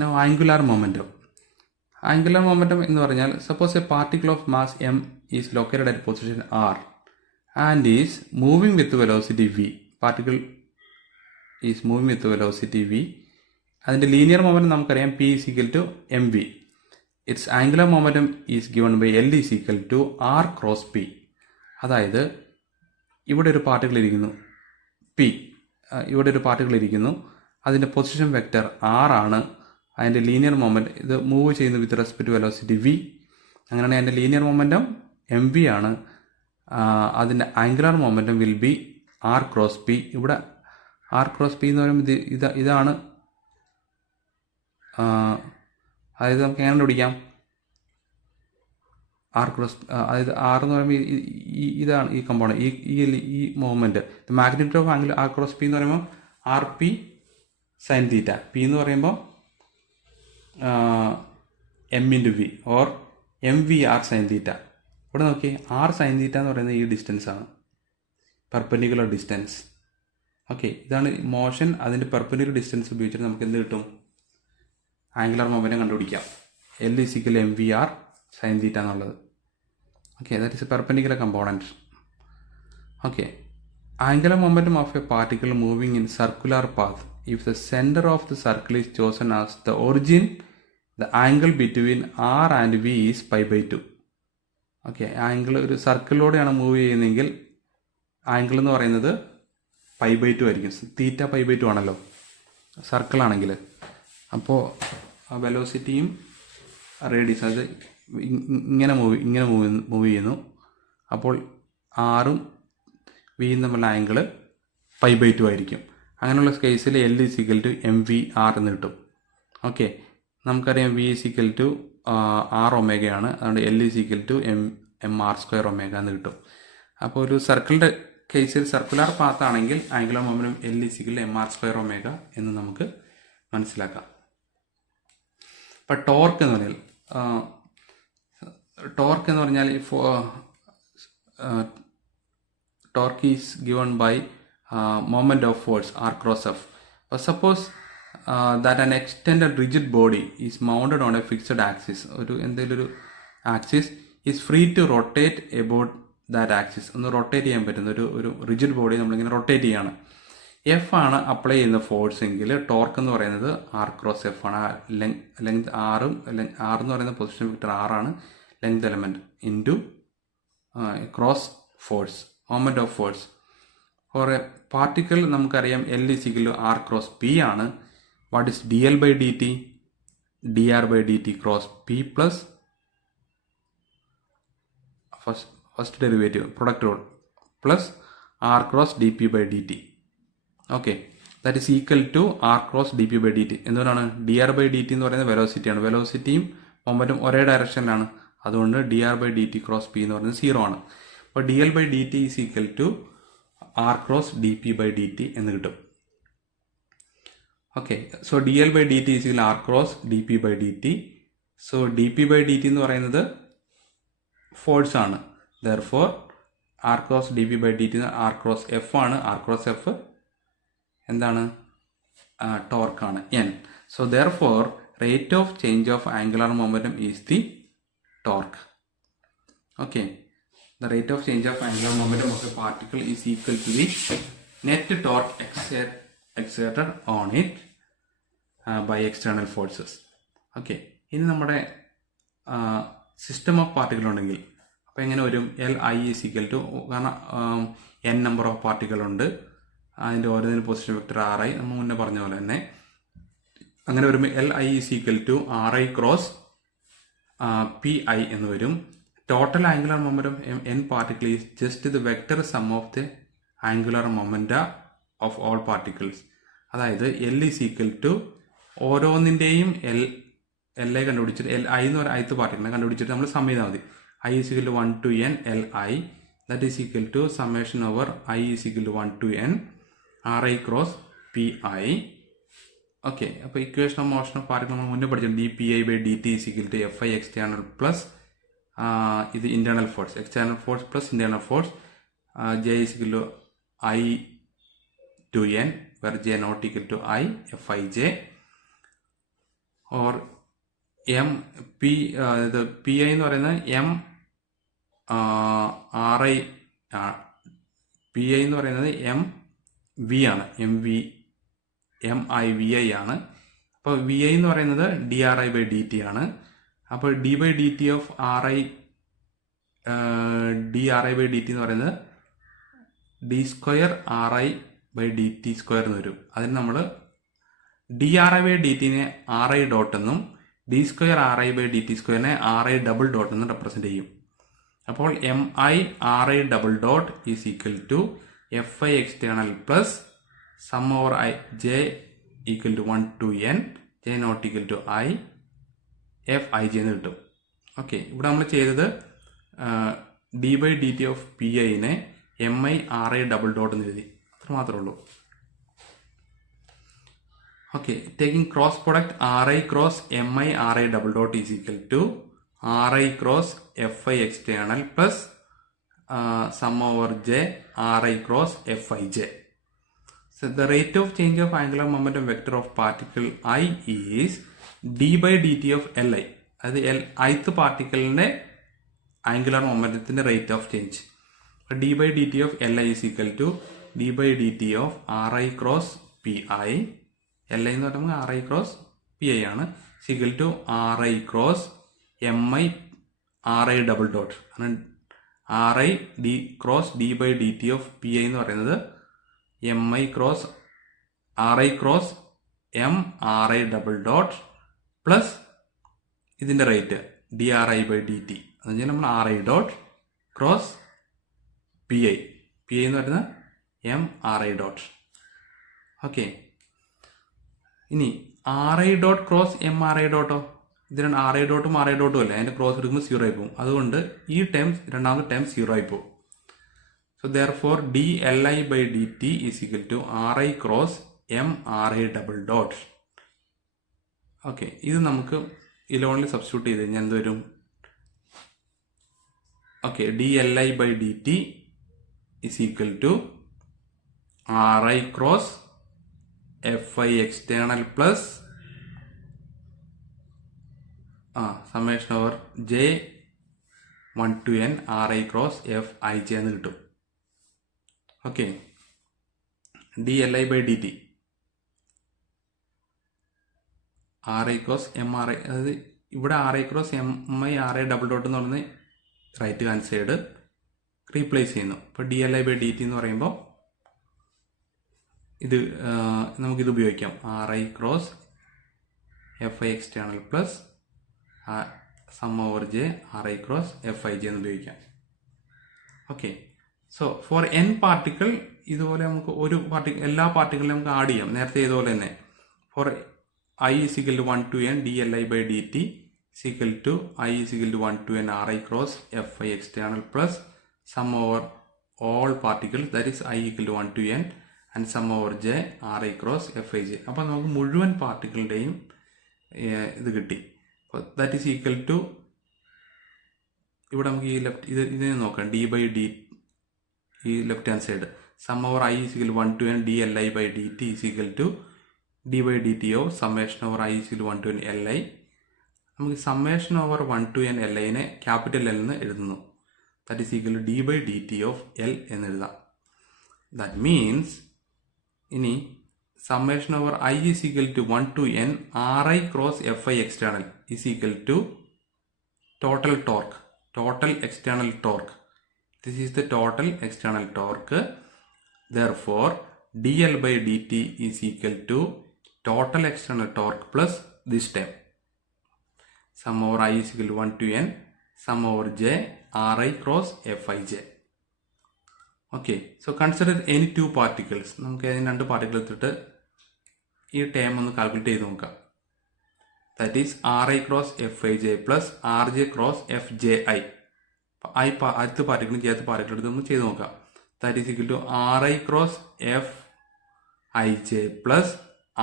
Now angular momentum. Angular momentum എന്ന് പറഞ്ഞാൽ suppose a particle of mass m is located at position r and is moving with velocity v. Particle is moving with velocity v. അതിൻ്റെ linear momentum നമുക്കറിയാം p is equal to mv. Its angular momentum is given by L is equal to r cross p. അതായത് ഇവിടെ ഒരു particle ഇരിക്കുന്നു p, ഇവിടെ ഒരു particle ഇരിക്കുന്നു, അതിൻ്റെ പൊസിഷൻ വെക്റ്റർ r ആണ്, അതിൻ്റെ ലീനിയർ മൊമെൻറ്റ് ഇത് മൂവ് ചെയ്യുന്നു with respect to velocity v. അങ്ങനെയാണെങ്കിൽ അതിൻ്റെ ലീനിയർ മൊമെൻറ്റം എം വി ആണ്. അതിൻ്റെ angular momentum will be R cross P. ഇവിടെ ആർ ക്രോസ് പി എന്ന് പറയുമ്പോൾ ഇതാണ്, അതായത് നമുക്ക് എങ്ങനെ കണ്ടുപിടിക്കാം ആർ ക്രോസ്, അതായത് ആർ എന്ന് പറയുമ്പോൾ ഇതാണ് ഈ കമ്പോണൻറ്റ്, ഈ movement. Magnitude of angle R cross P എന്ന് പറയുമ്പോൾ R P sine theta, P എന്ന് പറയുമ്പോൾ M into V or M V R sine theta. ഇവിടെ നോക്കി ആർ സൈൻ തീറ്റ എന്ന് പറയുന്നത് ഈ ഡിസ്റ്റൻസ് ആണ്, പെർപെൻഡിക്കുലർ ഡിസ്റ്റൻസ്. ഓക്കെ, ഇതാണ് മോഷൻ. അതിൻ്റെ പെർപെൻഡിക്കുലർ ഡിസ്റ്റൻസ് ഉപയോഗിച്ചിട്ട് നമുക്ക് എന്ത് കിട്ടും? ആംഗുലർ മൊമെൻറ്റം കണ്ടുപിടിക്കാം. L is equal M V R sine theta എന്നുള്ളത്. Okay, that is a perpendicular component. Okay, angular momentum of a particle moving in circular path. If the center of the circle is chosen as the origin, the angle between r and v is pi by 2. Okay, angle ഒരു സർക്കിളിലൂടെയാണ് move ചെയ്യുന്നതെങ്കിൽ angle എന്ന് പറയുന്നത് pi by 2 ആയിരിക്കും. Theta pi by 2 ആണല്ലോ സർക്കിളാണെങ്കിൽ. അപ്പോൾ വെലോസിറ്റിയും radius അത് ഇങ്ങനെ move ചെയ്യുന്നു. അപ്പോൾ ആറും വിയും തമ്മിലുള്ള ആംഗിൾ പൈ ബൈ 2 ആയിരിക്കും. അങ്ങനെയുള്ള കേസിൽ L is equal to M V R എന്ന് കിട്ടും. ഓക്കെ, നമുക്കറിയാം V is equal to R ഒമേഗയാണ്, അതുകൊണ്ട് L is equal to M R square omega എന്ന് കിട്ടും. അപ്പോൾ ഒരു സർക്കിളിൻ്റെ കേസിൽ സർക്കുലർ പാത്ത് ആണെങ്കിൽ angular momentum L is equal to M R square omega എന്ന് നമുക്ക് മനസ്സിലാക്കാം. അപ്പം ടോർക്ക് എന്ന് പറഞ്ഞാൽ torque is given by moment of force r cross f. Suppose that an extended rigid body is mounted on a fixed axis. എന്തെങ്കിലും ഒരു axis is free to rotate about that axis. ഒന്ന് rotate ചെയ്യാൻ പറ്റുന്ന ഒരു rigid body നമ്മളിങ്ങനെ rotate ചെയ്യാണ്. F ആണ് apply ചെയ്യുന്ന ഫോഴ്സ് എങ്കിൽ ടോർക്ക് എന്ന് പറയുന്നത് ആർ ക്രോസ് എഫ് ആണ്. ലെങ്ത് ആറും ആർ എന്ന് പറയുന്ന പൊസിഷൻ വെക്ടർ ആറാണ്, length element into cross force, moment of force. For a particle നമുക്കറിയാം L is equal to R cross P ആണ്. What is D L by D T? D R by D T cross P plus first derivative product rule plus R cross D P by D T. Okay, that is equal to R cross D P by D T. എന്തുകൊണ്ടാണ്? D R by D T എന്ന് പറയുന്നത് വെലോസിറ്റിയാണ്. വെലോസിറ്റിയും മൊമെൻറ്റും ഒരേ ഡയറക്ഷനിലാണ്, അതുകൊണ്ട് D R by D T cross P എന്ന് പറയുന്നത് 0 ആണ്. അപ്പോൾ D L by D T is equal to R cross D P by D T എന്ന് കിട്ടും. Okay, so D L by D T is R cross D P by D T. So D P by D T എന്ന് പറയുന്നത് force ആണ്. Therefore R cross D P by D T R cross F ആണ്. R cross F എന്താണ്? ടോർക്കാണ് N. So therefore rate of change of angular momentum is the torque. Okay, the rate of change of angular momentum of a particle is equal to the net torque exerted on it by external forces. Okay, ഇനി നമ്മുടെ system of particle ഉണ്ടെങ്കിൽ അപ്പോൾ എങ്ങനെ വരും? L I is equal to, കാരണം N number of particle ഉണ്ട്, അതിൻ്റെ ഓരോന്നിനും പൊസിഷൻ വെക്ടർ ആർ ഐ നമ്മൾ മുന്നേ പറഞ്ഞ പോലെ തന്നെ. അങ്ങനെ വരുമ്പോൾ L I is equal to R I cross P I എന്ന് വരും. Total angular momentum n particle is just the vector sum of the angular momenta of all particles. അതായത് എൽ ഈസ് ഈക്വൽ ടു ഓരോന്നിൻ്റെയും L I കണ്ടുപിടിച്ചിട്ട് L I എന്ന് പറയുന്ന ith പാർട്ടിക്കിളിനെ കണ്ടുപിടിച്ചിട്ട് നമ്മൾ സം ചെയ്താൽ മതി. I is equal to 1 to n L I, that is equal to summation over I is equal to 1 to n R I cross P I. Okay, അപ്പോൾ equation of motion of particle നമ്മൾ മുന്നേ പഠിച്ചിട്ടുണ്ട്. D P I by D T is equal to F I external plus ഇത് internal force, external force plus internal force. J is equal to I to N where j not equal to I fi j. Or M P ഇത് P I എന്ന് പറയുന്നത് M R I P I എന്ന് പറയുന്നത് M V ആണ്, M I V I ആണ്. അപ്പോൾ V I എന്ന് പറയുന്നത് D R I by D T ആണ്. അപ്പോൾ D by D T of R I D R I by D T എന്ന് പറയുന്നത് D square R I by D T square എന്ന് വരും. അതിന് നമ്മൾ D R I by D ടിനെ R I dot എന്നും D square R I by D T സ്ക്വയറിനെ R I double dot എന്നും റെപ്രസെന്റ് ചെയ്യും. അപ്പോൾ M I R I double dot is equal to F I external plus sum over I J equal to 1 to n J not equal to I F I J എന്ന് കിട്ടും. Okay, ഇവിടെ നമ്മൾ ചെയ്തത് D by D T of P ഐനെ M I R I double dot എന്ന് എഴുതി, അത്ര മാത്രമേ ഉള്ളൂ. Okay, taking cross product R I cross M I R I double dot is equal to R I cross F I external plus sum over J R I cross F I J. So the rate of change of angular momentum vector of particle I is d by dt of Li. അതായത് ith പാർട്ടിക്കിളിന്റെ angular മൊമെന്റത്തിന്റെ rate of change. d by dt of Li is equal to d by dt of Ri cross Pi. Li എന്ന് പറയുമ്പോൾ Ri cross Pi ആണ്. is equal to Ri cross Mi Ri double dot. Ri d cross d by dt of Pi എന്ന് പറയുന്നത് M I cross R I cross M R I double dot plus ഇതിൻ്റെ rate D R I by D T. എന്ന് വെച്ചാൽ നമ്മൾ R I dot cross P I എന്ന് പറയുന്നത് M R I dot. Okay, ഇനി R I dot cross M R I ഡോട്ടോ, ഇതിനാണ് R I ഡോട്ടും ആർ ഐ ഡോട്ടും അല്ലേ, അതിൻ്റെ ക്രോസ് എടുക്കുമ്പോൾ 0 ആയി പോകും. അതുകൊണ്ട് ഈ ടേം രണ്ടാമത്തെ ടേം 0 ആയി പോകും. So therefore dLi by dt is equal to Ri cross MRI double dot. Okay, ഇത് നമുക്ക് ഇലോണിൽ സബ്സ്റ്റിറ്റ്യൂട്ട് ചെയ്ത് കഴിഞ്ഞാൽ എന്ത് വരും? Okay, dLi by dt is equal to Ri cross Fi external plus summation over j 1 to n Ri cross Fij എന്ന് കിട്ടും. Okay, D L I by D T R I cross M R I, അതായത് ഇവിടെ R I cross M I R I double dot എന്ന് പറയുന്നത് right hand side replace ചെയ്യുന്നു. ഇപ്പോൾ D L I by D T എന്ന് പറയുമ്പോൾ ഇത് നമുക്കിത് ഉപയോഗിക്കാം. R I cross F I external plus sum over J R I cross F I J എന്ന് ഉപയോഗിക്കാം. Okay, so for N particle ഇതുപോലെ നമുക്ക് ഒരു പാർട്ടിക്കിൾ എല്ലാ പാർട്ടിക്കിളിലും നമുക്ക് ആഡ് ചെയ്യാം, നേരത്തെ ഇതുപോലെ തന്നെ. For I is equal to 1 to n dLi by dt is equal to I is equal to 1 to n Ri cross Fi external plus sum over all particles, that is I equal to 1 to n and sum over j Ri cross Fij. അപ്പോൾ നമുക്ക് മുഴുവൻ പാർട്ടിക്കിളിൻ്റെയും ഇത് കിട്ടി. That is equal to, ഇവിടെ നമുക്ക് ഈ left ഇതിനെ നോക്കാം, ഡി ബൈ ഡി ഈ left hand side sum over I is equal 1 to n dLi by dt is equal to D by D T of summation over I is equal 1 to n Li. നമുക്ക് summation over 1 to n Liനെ capital L എന്ന് എഴുതുന്നു. That is equal to D by D T of L എന്ന് എഴുതാം. That means ഇനി summation over I is equal to 1 to n Ri cross Fi external is equal to total torque, total external torque. This is the total external torque. Therefore, dL by dt is equal to total external torque plus this term. Sum over I is equal to 1 to n, sum over j Ri cross Fij. Okay, so consider any two particles. നമുക്ക് ഏതെങ്കിലും രണ്ട് particle എടുത്തിട്ട് ഈ term ഒന്ന് calculate ചെയ്ത് നോക്കാം. That is Ri cross Fij plus Rj cross Fji. അടുത്ത പാർട്ടിക്കിളും ചെയ്യാത്ത പാർട്ടിക്കിൾ എടുത്ത് നമ്മൾ ചെയ്ത് നോക്കാം. That is equal to R I cross F I J plus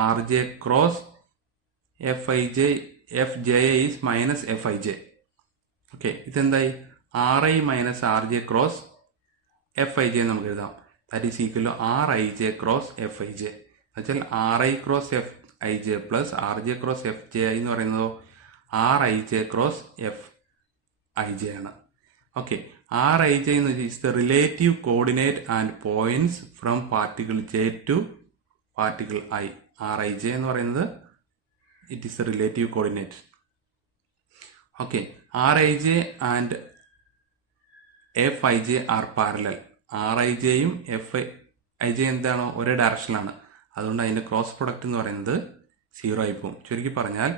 R J cross F I J F J is minus F I J. Okay, ഇതെന്തായി? R I minus R J cross F I J നമുക്ക് എഴുതാം. That is equal to R I J cross F I J. എന്നുവെച്ചാൽ R I cross F I J plus R J cross F J I എന്ന് പറയുന്നതോ R I J cross F I J ആണ്. Okay, R I J എന്ന് വെച്ചാൽ the relative coordinate and points from particle J to particle I. R I J എന്ന് പറയുന്നത് it is the relative coordinate. Okay, R I J and F I J are parallel. R I ജെയും F I J എന്താണോ ഒരേ ഡയറക്ഷനിലാണ്, അതുകൊണ്ട് അതിൻ്റെ cross product എന്ന് പറയുന്നത് 0 ആയി പോകും. ചുരുക്കി പറഞ്ഞാൽ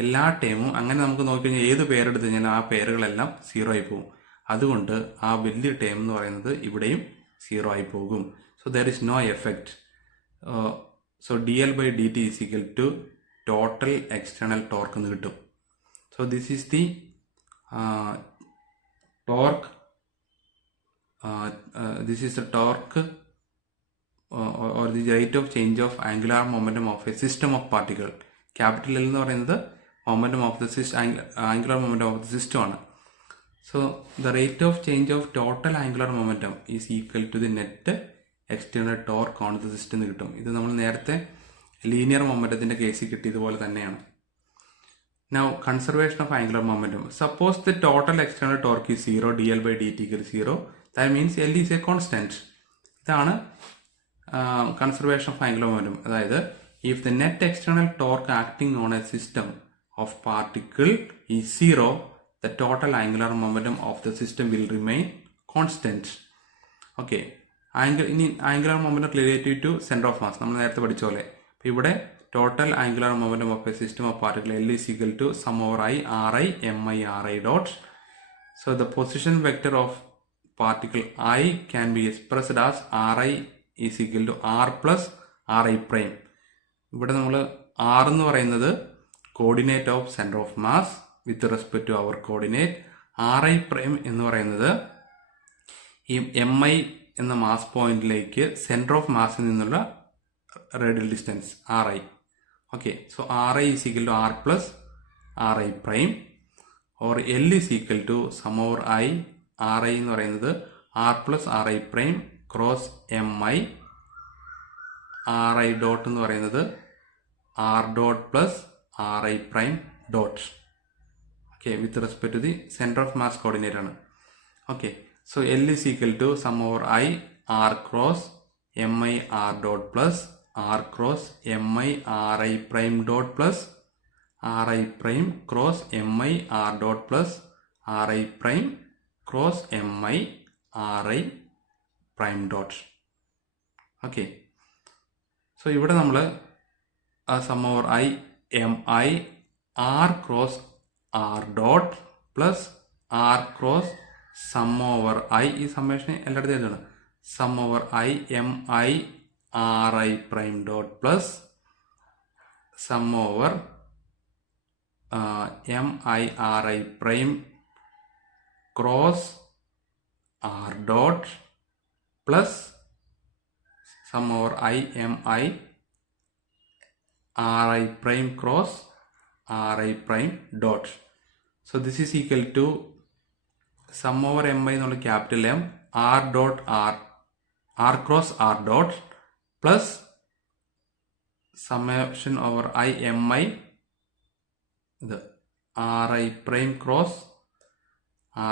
എല്ലാ ടേമും അങ്ങനെ നമുക്ക് നോക്കിക്കഴിഞ്ഞാൽ ഏത് പേരെടുത്ത് കഴിഞ്ഞാൽ ആ പേരുകളെല്ലാം 0 ആയി പോകും. അതുകൊണ്ട് ആ വലിയ ടേം എന്ന് പറയുന്നത് ഇവിടെയും 0 ആയി പോകും. So there is no effect. So D L by D T is equal to total external torque എന്ന് കിട്ടും. So this is the torque. This is the torque or the rate of change of angular momentum of a system of particle. Capital L എന്ന് പറയുന്നത് momentum of the angular momentum of the system ആണ്. So the rate of change of total angular momentum is equal to the net external torque on the system എന്ന് കിട്ടും. ഇത് നമ്മൾ നേരത്തെ linear മൊമെന്റത്തിന്റെ കേസിൽ കിട്ടിയതുപോലെ തന്നെയാണ്. Now conservation of angular momentum. Suppose the total external torque is 0, dl by dt equals 0. That means L is a constant. ഇതാണ് conservation of angular momentum. അതായത് if the net external torque acting on a system of particle is 0, the total angular momentum of the system will remain constant. Okay, ഇനി angular momentum relative to centre of mass നമ്മൾ നേരത്തെ പഠിച്ച പോലെ. അപ്പോൾ ഇവിടെ total angular momentum of a system of particle L is equal to sum over I Ri Mi Ri dot. So the position vector of particle I can be expressed as Ri is equal to R plus Ri prime. ഇവിടെ നമ്മൾ R എന്ന് പറയുന്നത് coordinate of centre of mass with respect to our coordinate. Ri prime എന്ന് പറയുന്നത് ഈ Mi എന്ന mass പോയിന്റിലേക്ക് centre of മാസിൽ നിന്നുള്ള radial distance Ri. Okay, so Ri is equal to R plus Ri prime or L is equal to sum over I Ri എന്ന് പറയുന്നത് R plus Ri prime cross Mi. Ri dot എന്ന് പറയുന്നത് R dot plus Ri prime dot. Okay, with respect to the center of mass coordinate ആണ്. Okay, so L is equal to sum over I R cross Mi R dot plus R cross Mi Ri prime dot plus Ri prime cross Mi R dot plus Ri prime cross Mi Ri prime dot. Okay, so ഇവിടെ നമ്മൾ sum over I Mi R cross R dot plus R cross sum over I ഈ summation എല്ലായിടത്തും എഴുതണം. sum over I Mi Ri prime dot plus sum over Mi Ri prime cross R dot plus sum over I Mi Ri prime cross Ri prime dot. So this is equal to sum over Mi എന്നുള്ള capital M R dot R cross R dot plus summation over I Mi the Ri prime cross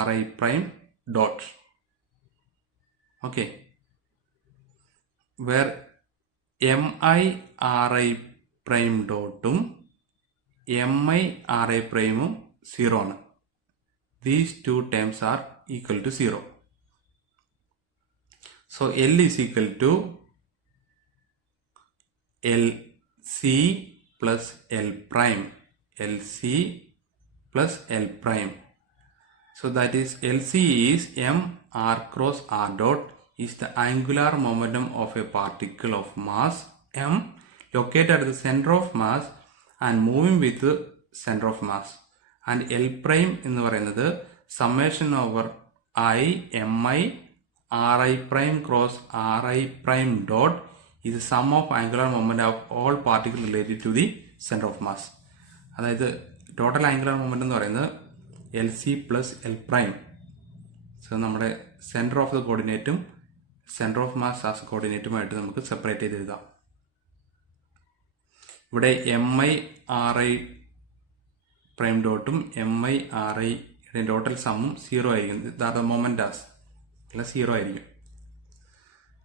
Ri prime dot. Okay, where Mi Ri prime dot Mi Ri prime 0 ആണ്. These two terms are equal to 0. So L is equal to LC plus L prime. LC plus L prime. So that is LC is M R cross R dot is the angular momentum of a particle of mass M located at the center of mass and moving with the center of mass. And L prime എന്ന് പറയുന്നത് summation over I Mi Ri prime cross Ri prime dot is the sum of angular momentum of all particles related to the center of mass. അതായത് total angular momentum എന്ന് പറയുന്നത് L C plus L prime. So നമ്മുടെ centre of the കോർഡിനേറ്റും centre of mass as കോർഡിനേറ്റുമായിട്ട് നമുക്ക് separate ചെയ്ത് എഴുതാം. ഇവിടെ M I R I prime ഡോട്ടും എം ഐ ആർ ഐയുടെ ടോട്ടൽ സമ്മും 0 ആയിരിക്കും. ദ മൊമെന്റാസ് അല്ല 0 ആയിരിക്കും.